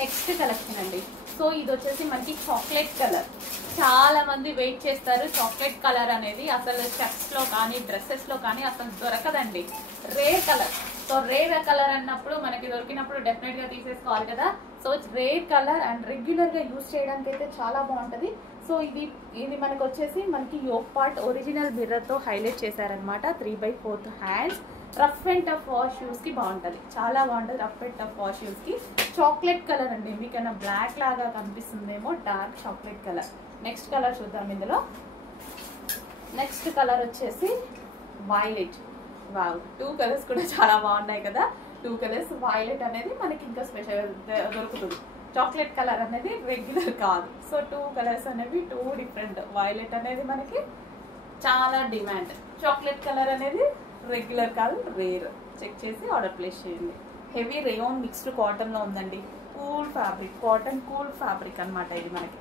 Next collection అండి. So ఇది వచ్చేసి మనకి చాక్లెట్ కలర్. చాలా మంది వెయిట్ చేస్తారు చాక్లెట్ కలర్ అనేది. అసలు చెక్స్ లో కానీ డ్రెస్సెస్ లో కానీ అసలు దొరకదండి, rare colour. So rare colour అన్నప్పుడు మనకి దొరికినప్పుడు డెఫినెట్ గా తీసేసుకోవాలి కదా. So rare colour and regular గా యూజ్ చేయడానికి అయితే చాలా బాగుంటది. సో ఇది మనకి వచ్చేసి మనకి యోక్ పార్ట్ ఒరిజినల్ మిర్రర్ తో హైలైట్ చేశారనమాట. 3/4 hands. Rough and tough wash use కి బాగుంటది, చాలా బాగుంటది. Rough and tough wash use కి చాక్లెట్ కలర్ అండి. మీకన్నా బ్లాక్ లాగా కనిపిస్తుందేమో, dark chocolate colour. Next colour చూద్దాం. ఇందులో నెక్స్ట్ కలర్ వచ్చేసి వైలెట్. వావ్, 2 కలర్స్ కూడా చాలా బాగున్నాయి కదా. 2 కలర్స్. వైలెట్ అనేది మనకి ఇంకా స్పెషల్ దొరుకుతుంది. చాక్లెట్ కలర్ అనేది రెగ్యులర్ కాదు. సో 2 కలర్స్ అనేవి 2 డిఫరెంట్. వైలెట్ అనేది మనకి చాలా డిమాండ్, చాక్లెట్ కలర్ అనేది రెగ్యులర్ కాదు, రేర్. చెక్ చేసి ఆర్డర్ ప్లేస్ చేయండి. హెవీ రేయాన్ మిక్స్డ్ కాటన్ లో ఉందండి. Cool fabric, cotton cool fabric అనమాట ఇది మనకి.